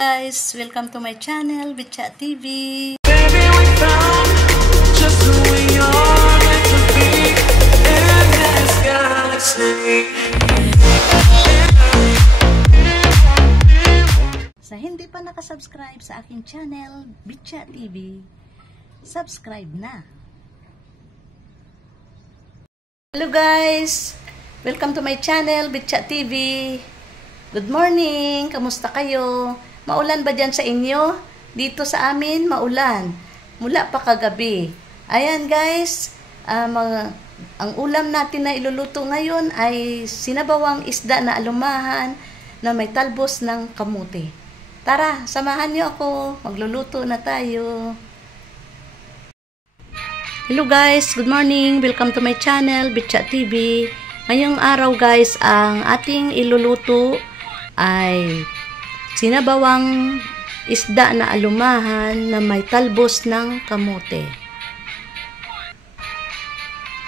Guys, welcome to my channel, Bitchat TV. Baby, we found just who we are meant to be in this galaxy. Sa hindi pa nakasubscribe sa aking channel, Bitchat TV, subscribe na. Hello guys, welcome to my channel, Bitchat TV. Good morning, kamusta kayo? Maulan ba dyan sa inyo? Dito sa amin, maulan. Mula pa kagabi. Ayan guys, ang ulam natin na iluluto ngayon ay sinabawang isda na alumahan na may talbos ng kamuti. Tara, samahan niyo ako. Magluluto na tayo. Hello guys, good morning. Welcome to my channel, Bitchat TV. Ngayong araw guys, ang ating iluluto ay sinabawang isda na alumahan na may talbos ng kamote.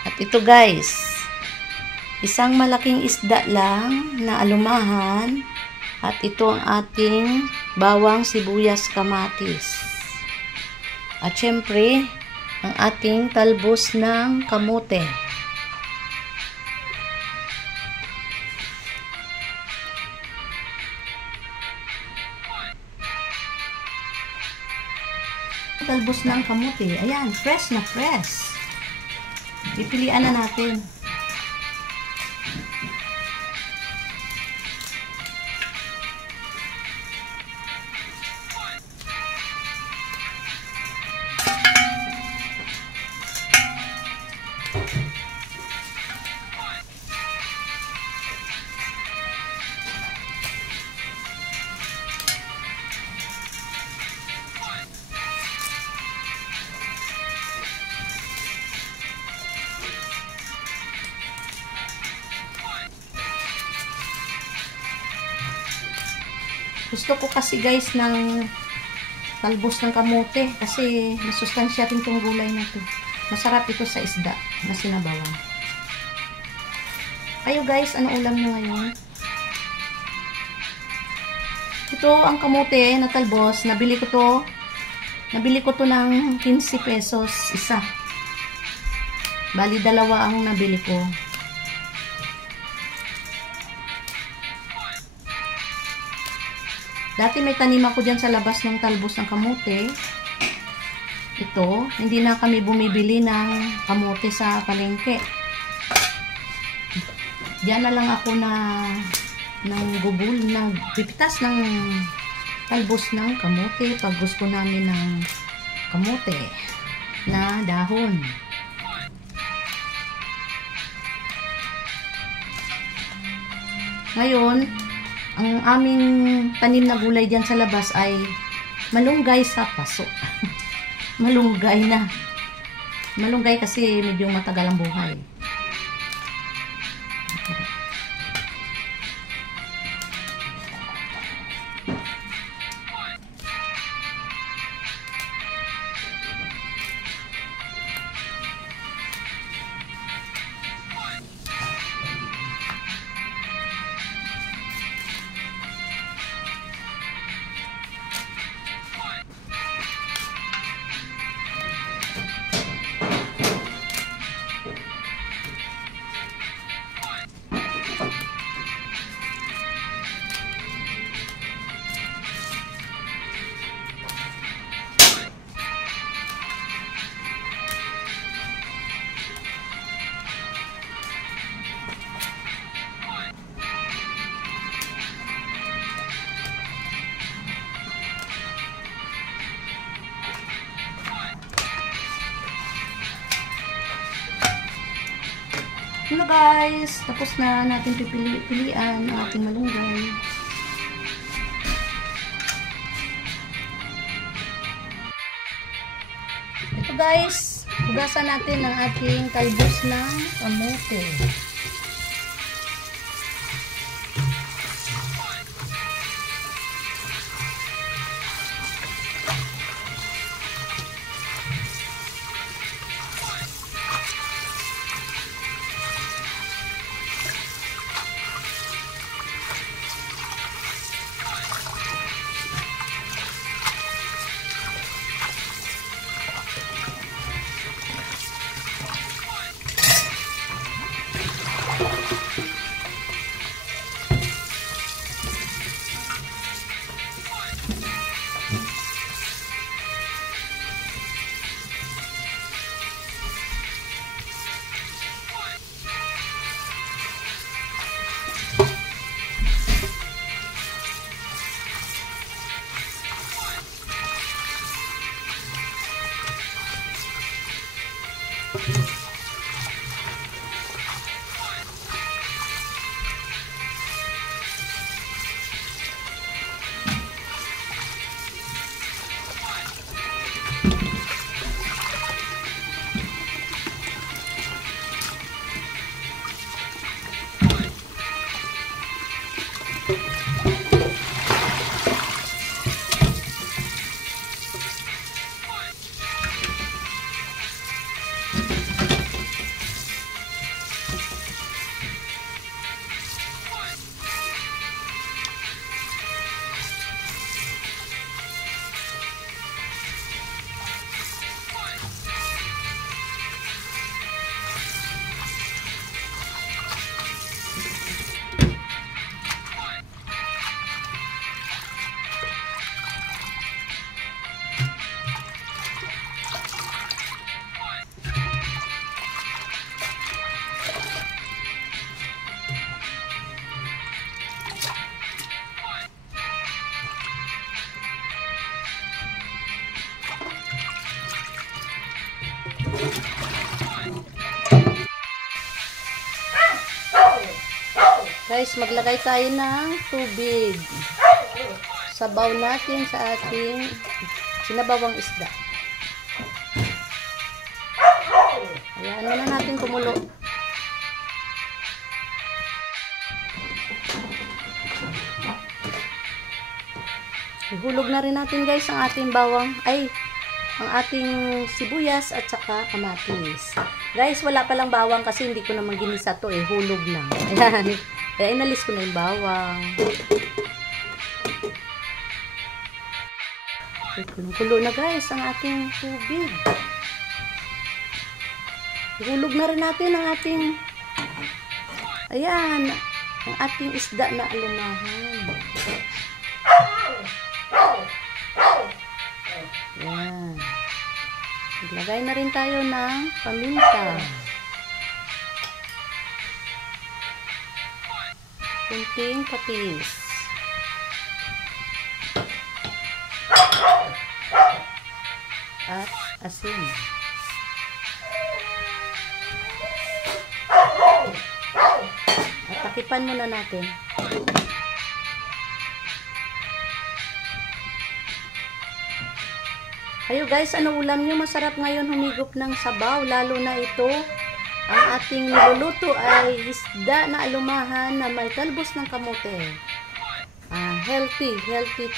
At ito guys, isang malaking isda lang na alumahan at ito ang ating bawang, sibuyas, kamatis. At syempre, ang ating talbos ng kamote. Talbos ng kamote. Ayan, fresh na fresh. Pipilian na natin. Gusto ko kasi guys ng talbos ng kamote kasi masustansya rin itong gulay na ito. Masarap ito sa isda na sinabawan. Kayo guys, ano ulam nyo ngayon? Ito ang kamote na talbos. Nabili ko to ng 15 pesos isa. Bali dalawa ang nabili ko. Dati may tanim ako dyan sa labas ng talbos ng kamote. Ito, hindi na kami bumibili ng kamote sa palengke. Diyan na lang ako ng gubol, nagpipitas ng talbos ng kamote pag gusto namin ng kamote na dahon. Ngayon, ang aming tanim na gulay dyan sa labas ay malunggay sa paso. Malunggay na. Malunggay kasi medyo matagal ang buhay. Hello guys, tapos na natin pilian ang ating malunggay. Ito guys, hugasan natin ang ating talbos ng kamote. Guys, maglagay tayo ng tubig. Sabaw natin sa ating sinabawang isda. Ayan, muna natin kumulo. Ihulog na rin natin guys ang ating bawang, ang ating sibuyas at saka kamatis. Guys, wala palang bawang kasi hindi ko naman ginisa to hulog lang. Ayan. Kaya inalis ko na yung bawang. Kulo na guys ang ating tubig. Ihulog na rin natin ang ating ang ating isda na alumahan. Ayan. Maglagay na rin tayo ng paminta. Kunting patis. At asin. At takipan muna natin. Ayo guys, ano ulam nyo? Masarap ngayon humigop ng sabaw. Lalo na ito. Ang ating niluluto ay isda na alumahan na may talbos ng kamote. Healthy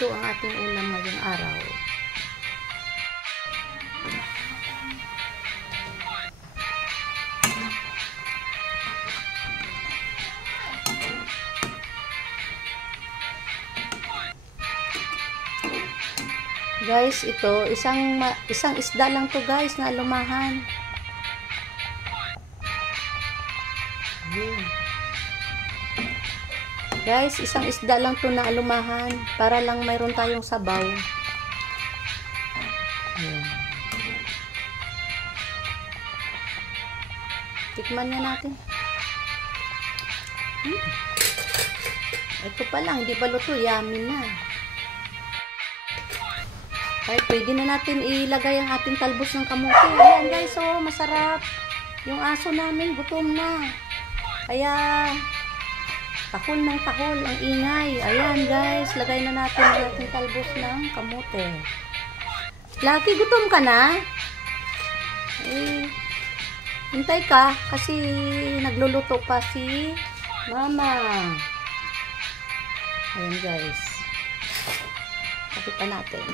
to ang ating ulam ngayong araw. Guys, ito isang isda lang to guys na alumahan. Guys, isang isda lang to na alumahan para lang mayroon tayong sabaw. Ayan. Tikman niya natin. Ito pa lang, hindi pa luto, yummy na. Ay, pwede na natin ilagay ang ating talbos ng kamote. Ayan guys, oh, masarap. Yung aso namin, gutom na. Kaya tahol ng tahol ang ingay. Ayan guys, lagay na natin ang ating talbos ng kamote. Lucky, gutom ka na? Hintay ka kasi nagluluto pa si Mama. Ayan guys. Kapit pa natin.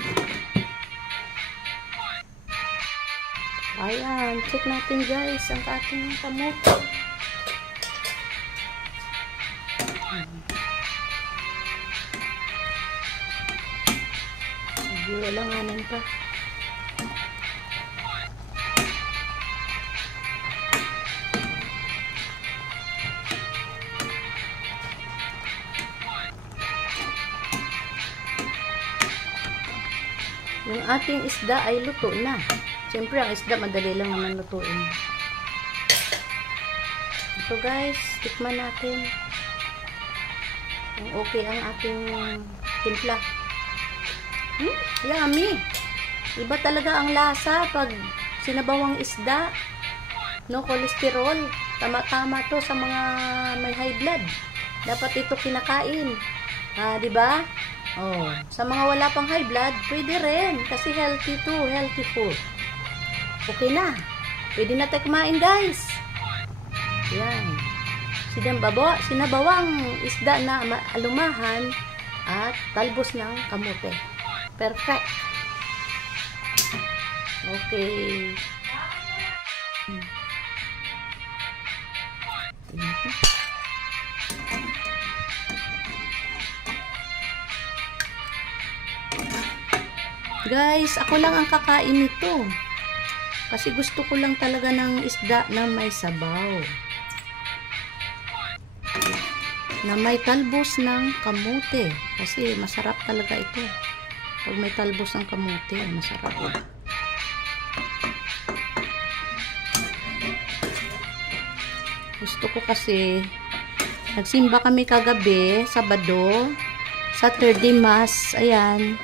Ayan, check natin guys ang ating kamote. Walanganin pa. Yung ating isda ay luto na. Siyempre, ang isda madali lang naman lutuin. Ito guys, tikman natin. Kung okay ang ating timpla. Yummy! Iba talaga ang lasa pag sinabawang isda. No cholesterol. Tama-tama to sa mga may high blood. Dapat ito kinakain. Di ba? Oh, sa mga wala pang high blood, pwede rin. Kasi healthy to, healthy food. Okay na. Pwede na tayo kumain, guys. Yan. Sinabawang isda na alumahan at talbos ng kamote. Perfect. Okay. Guys, ako lang ang kakain nito. Kasi gusto ko lang talaga ng isda na may sabaw. Na may talbos ng kamote. Kasi masarap talaga ito. Pag may talbos ng kamote, masarap. Gusto ko kasi, nagsimba kami kagabi, Sabado, Saturday Mass, ayan,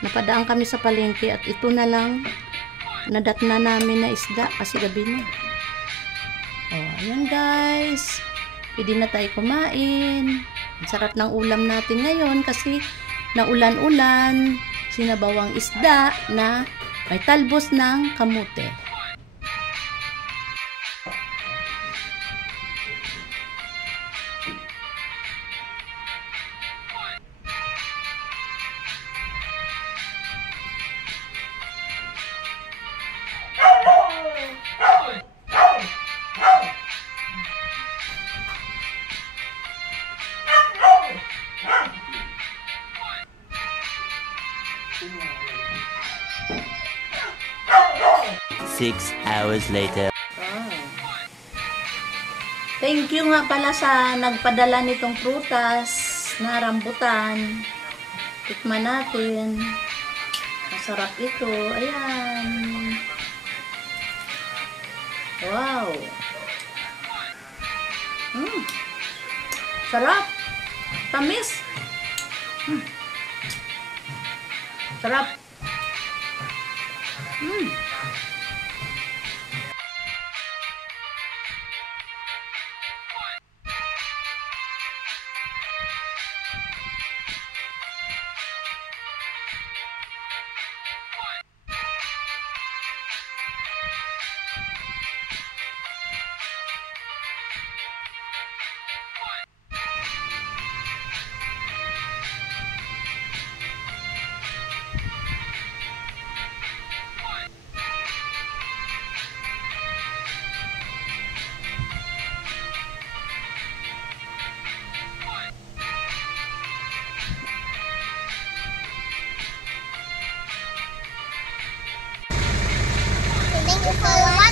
napadaan kami sa palengke at ito na lang, nadatna namin na isda kasi gabi na. Oh, ayan guys, pwede na tayo kumain. Ang sarap ng ulam natin ngayon kasi naulan-ulan, sinabawang isda na may talbos ng kamote. Six hours later. Thank you nga pala sa nagpadala nitong prutas na rambutan. Tikman natin. Masarap ito. Ayan. Wow. Sarap. Tamis. Sarap. Thank you for watching.